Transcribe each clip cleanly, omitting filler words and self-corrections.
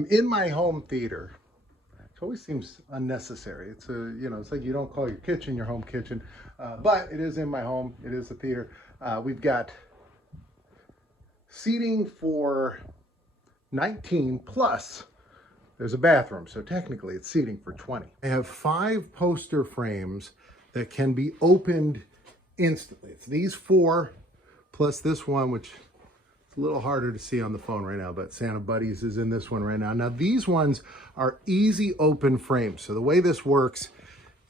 I'm in my home theater. It always seems unnecessary. It's it's like you don't call your kitchen your home kitchen, but it is in my home. It is a theater. We've got seating for 19 plus. There's a bathroom, so technically it's seating for 20. I have 5 poster frames that can be opened instantly. It's these 4 plus this one, which it's a little harder to see on the phone right now, but Santa Buddies is in this one right now. Now these ones are easy open frames. So the way this works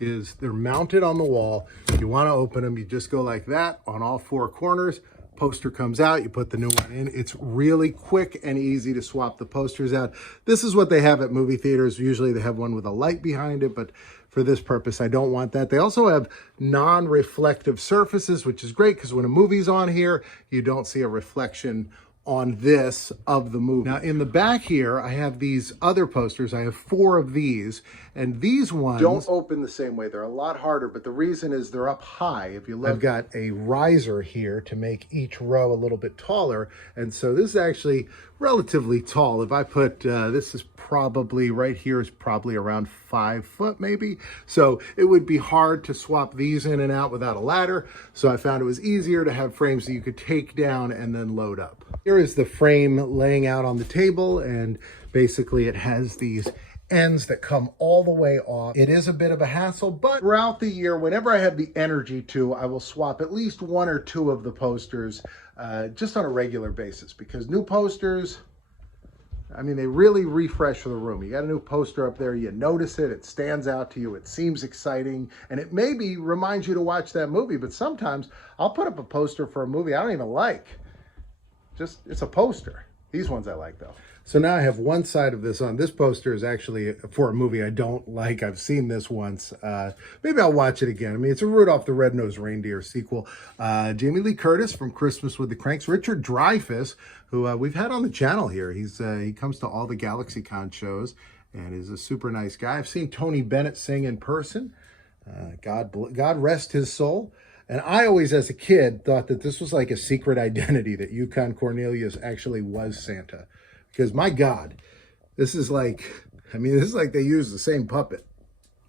is they're mounted on the wall. If you want to open them, you just go like that on all 4 corners. Poster comes out, you put the new one in. It's really quick and easy to swap the posters out. This is what they have at movie theaters. Usually they have one with a light behind it, but for this purpose, I don't want that. They also have non-reflective surfaces, which is great because when a movie's on here, you don't see a reflection on this of the movie. Now in the back here, I have these other posters. I have 4 of these, and these ones don't open the same way. They're a lot harder, but the reason is they're up high. If you look, I've got a riser here to make each row a little bit taller, and so this is actually relatively tall. If I put, this is probably, right here is probably around 5 foot maybe. So it would be hard to swap these in and out without a ladder. So I found it was easier to have frames that you could take down and then load up. Here is the frame laying out on the table, and basically it has these ends that come all the way off. It is a bit of a hassle, but throughout the year, whenever I have the energy to, I will swap at least 1 or 2 of the posters just on a regular basis, because new posters, I mean, they really refresh the room. You got a new poster up there, you notice it, it stands out to you, it seems exciting, and it maybe reminds you to watch that movie, but sometimes I'll put up a poster for a movie I don't even like. Just, it's a poster. These ones I like though. So now I have one side of this on. This poster is actually for a movie I don't like. I've seen this once. Maybe I'll watch it again. I mean, it's a Rudolph the Red-Nosed Reindeer sequel. Jamie Lee Curtis from Christmas with the Cranks. Richard Dreyfuss, who we've had on the channel here. He comes to all the GalaxyCon shows and is a super nice guy. I've seen Tony Bennett sing in person. God rest his soul. And I always, as a kid, thought that this was like a secret identity, that Yukon Cornelius actually was Santa. Because, my God, this is like, I mean, this is like they use the same puppet.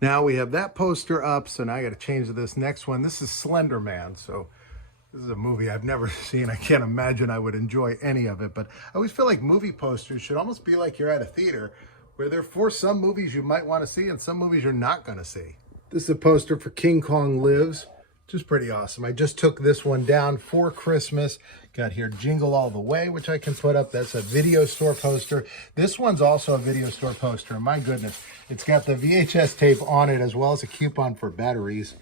Now we have that poster up, so now I got to change to this next one. This is Slender Man, so this is a movie I've never seen. I can't imagine I would enjoy any of it, but I always feel like movie posters should almost be like you're at a theater, where they're for some movies you might want to see and some movies you're not going to see. This is a poster for King Kong Lives, which is pretty awesome. I just took this one down for Christmas. Got here Jingle All the Way, which I can put up. That's a video store poster. This one's also a video store poster. My goodness. It's got the VHS tape on it, as well as a coupon for batteries.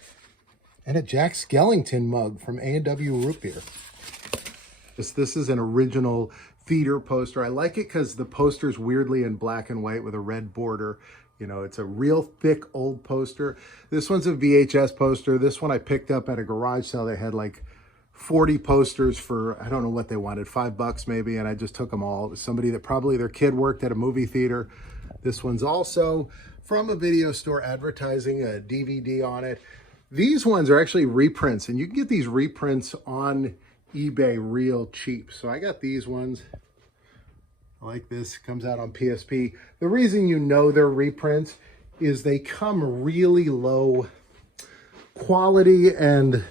And a Jack Skellington mug from A&W Root Beer. This is an original theater poster. I like it because the poster's weirdly in black and white with a red border. You know, it's a real thick old poster. This one's a VHS poster. This one I picked up at a garage sale. They had like 40 posters for, I don't know what they wanted, $5 maybe, and I just took them all. It was somebody that probably their kid worked at a movie theater. This one's also from a video store advertising a DVD on it. These ones are actually reprints, and you can get these reprints on eBay real cheap. So I got these ones. I like this, comes out on PSP. The reason you know they're reprints is they come really low quality and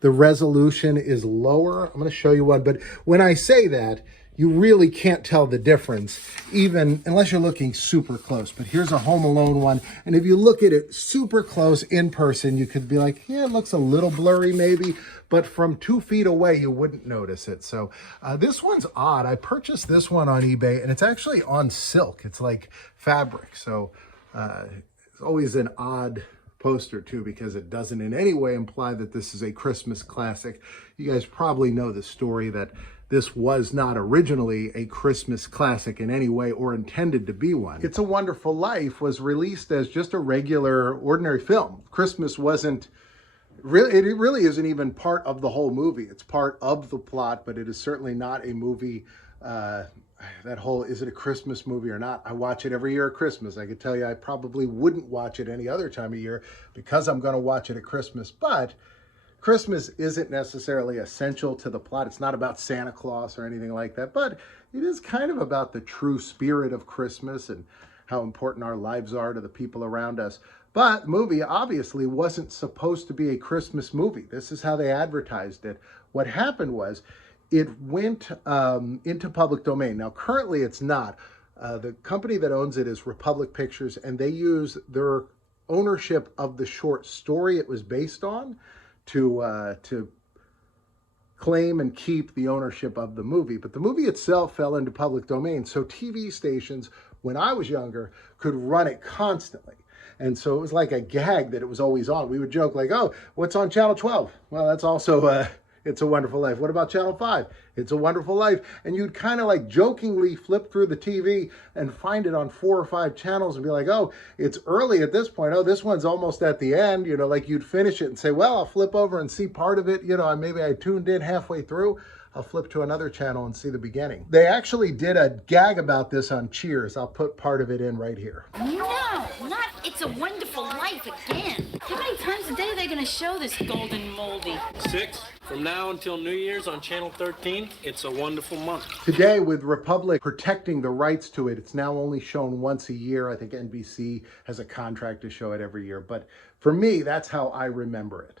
the resolution is lower. I'm going to show you one, but when I say that, you really can't tell the difference, even unless you're looking super close. But here's a Home Alone one, and if you look at it super close in person, you could be like, yeah, it looks a little blurry maybe, but from 2 feet away, you wouldn't notice it. So this one's odd. I purchased this one on eBay, and it's actually on silk. It's like fabric. So it's always an odd poster too, because it doesn't in any way imply that this is a Christmas classic. You guys probably know the story that this was not originally a Christmas classic in any way or intended to be one. It's a Wonderful Life was released as just a regular, ordinary film. Christmas wasn't really, it really isn't even part of the whole movie. It's part of the plot, but it is certainly not a movie. That whole, is it a Christmas movie or not? I watch it every year at Christmas. I could tell you I probably wouldn't watch it any other time of year because I'm going to watch it at Christmas. But Christmas isn't necessarily essential to the plot. It's not about Santa Claus or anything like that, but it is kind of about the true spirit of Christmas and how important our lives are to the people around us. But the movie obviously wasn't supposed to be a Christmas movie. This is how they advertised it. What happened was it went into public domain. Now, currently it's not. The company that owns it is Republic Pictures, and they use their ownership of the short story it was based on to claim and keep the ownership of the movie. But the movie itself fell into public domain, so TV stations, when I was younger, could run it constantly. And so it was like a gag that it was always on. We would joke like, oh, what's on Channel 12? Well, that's also It's a Wonderful Life. What about Channel 5? It's a Wonderful Life. And you'd kind of like jokingly flip through the TV and find it on 4 or 5 channels and be like, oh, it's early at this point. Oh, this one's almost at the end. You know, like you'd finish it and say, well, I'll flip over and see part of it. You know, maybe I tuned in halfway through. I'll flip to another channel and see the beginning. They actually did a gag about this on Cheers. I'll put part of it in right here. No, not It's a Wonderful Life again. How many times a day are they going to show this golden moldy? 6. From now until New Year's on Channel 13, It's a Wonderful Month. Today, with Republic protecting the rights to it, it's now only shown once a year. I think NBC has a contract to show it every year. But for me, that's how I remember it.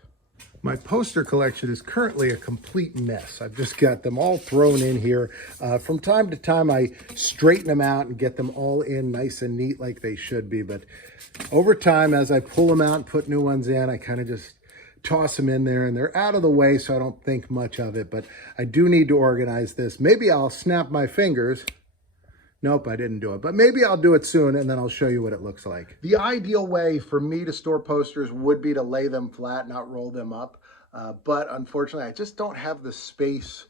My poster collection is currently a complete mess. I've just got them all thrown in here. From time to time, I straighten them out and get them all in nice and neat like they should be. But over time, as I pull them out and put new ones in, I kind of just toss them in there and they're out of the way, so I don't think much of it. But I do need to organize this. Maybe I'll snap my fingers. Nope, I didn't do it. But maybe I'll do it soon and then I'll show you what it looks like. The ideal way for me to store posters would be to lay them flat, not roll them up. But unfortunately, I just don't have the space.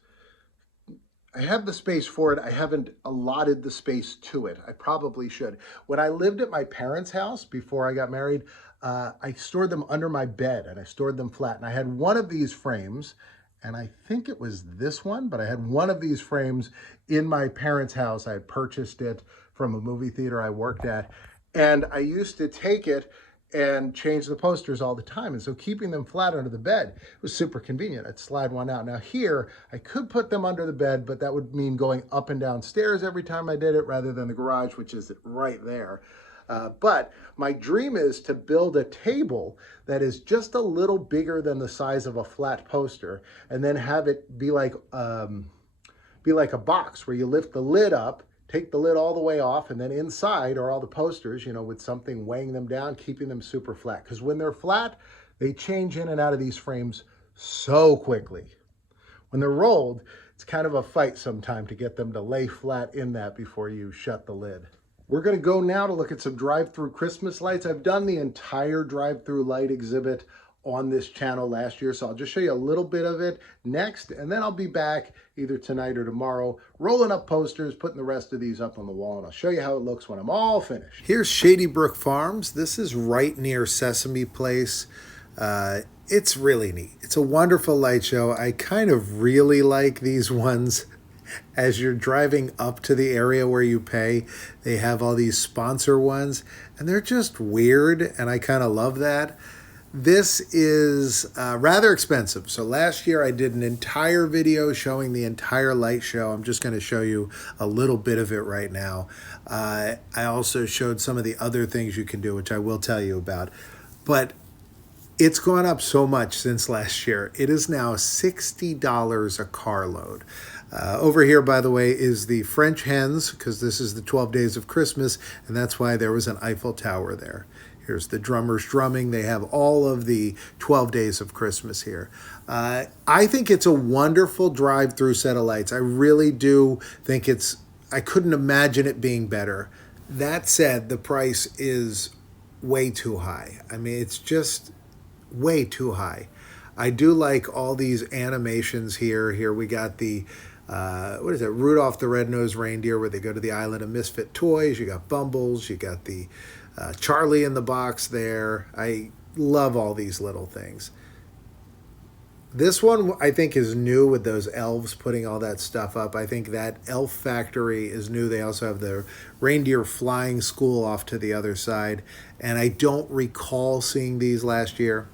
I have the space for it. I haven't allotted the space to it. I probably should. When I lived at my parents' house before I got married, I stored them under my bed and I stored them flat. And I had one of these frames, and I think it was this one, but I had one of these frames in my parents' house. I had purchased it from a movie theater I worked at, and I used to take it and change the posters all the time. And so keeping them flat under the bed was super convenient. I'd slide one out. Now here, I could put them under the bed, but that would mean going up and down stairs every time I did it rather than the garage, which is right there. But my dream is to build a table that is just a little bigger than the size of a flat poster, and then have it be like a box where you lift the lid up, take the lid all the way off, and then inside are all the posters, you know, with something weighing them down, keeping them super flat. Because when they're flat, they change in and out of these frames so quickly. When they're rolled, it's kind of a fight sometime to get them to lay flat in that before you shut the lid. We're going to go now to look at some drive-through Christmas lights. I've done the entire drive-through light exhibit on this channel last year, so I'll just show you a little bit of it next, and then I'll be back either tonight or tomorrow rolling up posters, putting the rest of these up on the wall, and I'll show you how it looks when I'm all finished. Here's Shady Brook Farms. This is right near Sesame Place. It's really neat. It's a wonderful light show. I kind of really like these ones. As you're driving up to the area where you pay, they have all these sponsor ones, and they're just weird, and I kind of love that. This is rather expensive. So last year I did an entire video showing the entire light show. I'm just going to show you a little bit of it right now. I also showed some of the other things you can do, which I will tell you about. But it's gone up so much since last year. It is now $60 a carload. Over here, by the way, is the French hens, because this is the 12 days of Christmas, and that's why there was an Eiffel Tower there. Here's the drummers drumming. They have all of the 12 days of Christmas here. I think it's a wonderful drive-through set of lights. I really do think I couldn't imagine it being better. That said, the price is way too high. I mean, it's just way too high. I do like all these animations here. Here we got the what is it? Rudolph the Red-Nosed Reindeer, where they go to the Island of Misfit Toys. You got Bumbles. You got the Charlie in the Box there. I love all these little things. This one I think is new with those elves putting all that stuff up. I think that elf factory is new. They also have the reindeer flying school off to the other side. And I don't recall seeing these last year.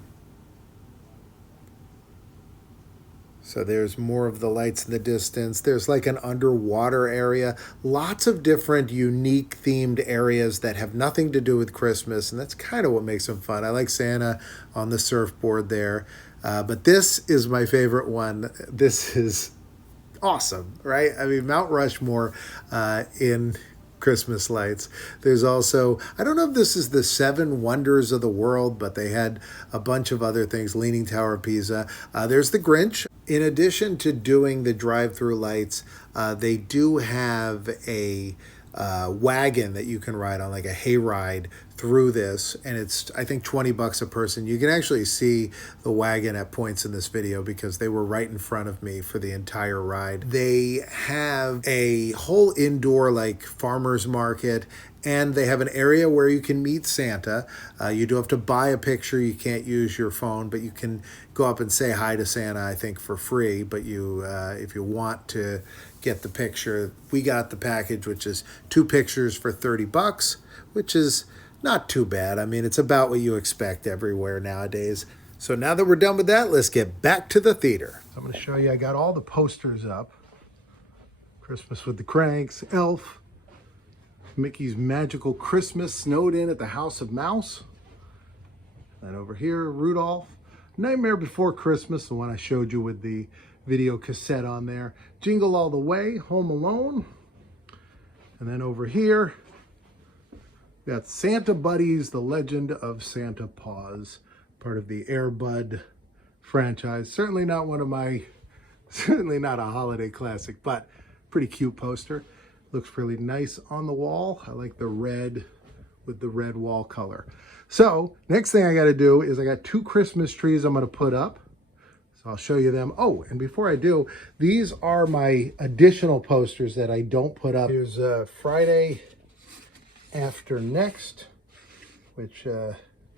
So there's more of the lights in the distance. There's like an underwater area. Lots of different unique themed areas that have nothing to do with Christmas. And that's kind of what makes them fun. I like Santa on the surfboard there. But this is my favorite one. This is awesome, right? I mean, Mount Rushmore in Christmas lights. There's also, I don't know if this is the 7 wonders of the world, but they had a bunch of other things. Leaning Tower of Pisa. There's the Grinch. In addition to doing the drive-through lights, they do have a wagon that you can ride on, like a hayride through this, and it's, I think, $20 a person. You can actually see the wagon at points in this video because they were right in front of me for the entire ride. They have a whole indoor like farmers market, and they have an area where you can meet Santa. You do have to buy a picture. You can't use your phone, but you can go up and say hi to Santa, I think, for free. But you, if you want to get the picture, we got the package, which is 2 pictures for $30, which is not too bad. I mean, it's about what you expect everywhere nowadays. So now that we're done with that, let's get back to the theater. So I'm going to show you, I got all the posters up. Christmas with the Cranks, Elf, Mickey's Magical Christmas, Snowed In at the House of Mouse. And over here, Rudolph, Nightmare Before Christmas, the one I showed you with the video cassette on there. Jingle All the Way, Home Alone. And then over here, we got Santa Buddies, The Legend of Santa Paws, part of the Air Bud franchise. Certainly not one of my, certainly not a holiday classic, but pretty cute poster. Looks really nice on the wall. I like the red with the red wall color. So next thing I got to do is I got 2 Christmas trees I'm going to put up. So I'll show you them. Oh, and before I do, these are my additional posters that I don't put up. Here's Friday After Next, which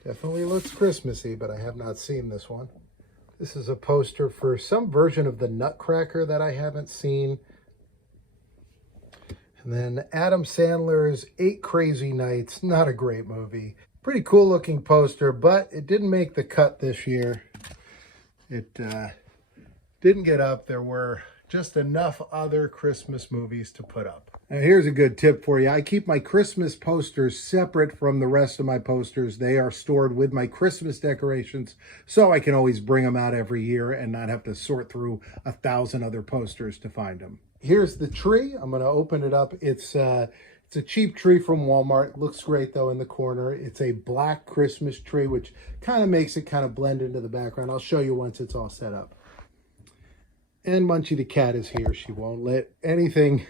definitely looks Christmassy, but I have not seen this one. This is a poster for some version of the Nutcracker that I haven't seen. And then Adam Sandler's 8 Crazy Nights, not a great movie. Pretty cool looking poster, but it didn't make the cut this year. It didn't get up. There were just enough other Christmas movies to put up. Now here's a good tip for you. I keep my Christmas posters separate from the rest of my posters. They are stored with my Christmas decorations, so I can always bring them out every year and not have to sort through 1,000 other posters to find them. Here's the tree. I'm going to open it up. It's a cheap tree from Walmart. Looks great though in the corner. It's a black Christmas tree, which kind of makes it kind of blend into the background. I'll show you once it's all set up. And Munchie the cat is here. She won't let anything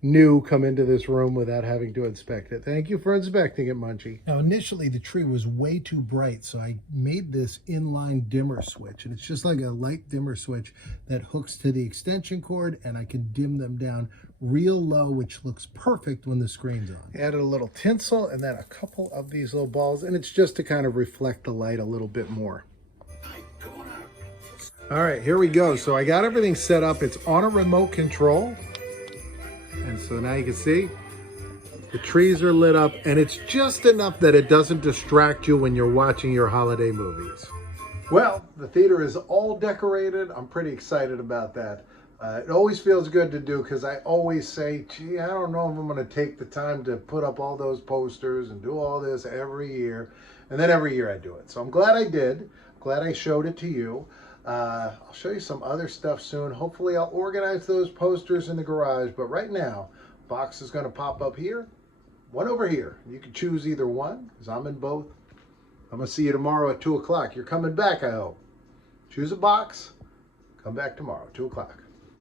new come into this room without having to inspect it. Thank you for inspecting it, Munchie. Now, initially, the tree was way too bright, so I made this inline dimmer switch. And it's just like a light dimmer switch that hooks to the extension cord, and I can dim them down real low, which looks perfect when the screen's on. Added a little tinsel and then a couple of these little balls, and it's just to kind of reflect the light a little bit more. All right, here we go. So I got everything set up. It's on a remote control. And so now you can see the trees are lit up, and it's just enough that it doesn't distract you when you're watching your holiday movies. Well, the theater is all decorated. I'm pretty excited about that. It always feels good to do because I always say, gee, I don't know if I'm going to take the time to put up all those posters and do all this every year. And then every year I do it. So I'm glad I did. Glad I showed it to you. I'll show you some other stuff soon. Hopefully I'll organize those posters in the garage. But right now, box is going to pop up here, one over here. You can choose either one because I'm in both. I'm going to see you tomorrow at 2 o'clock. You're coming back, I hope. Choose a box. Come back tomorrow, 2 o'clock.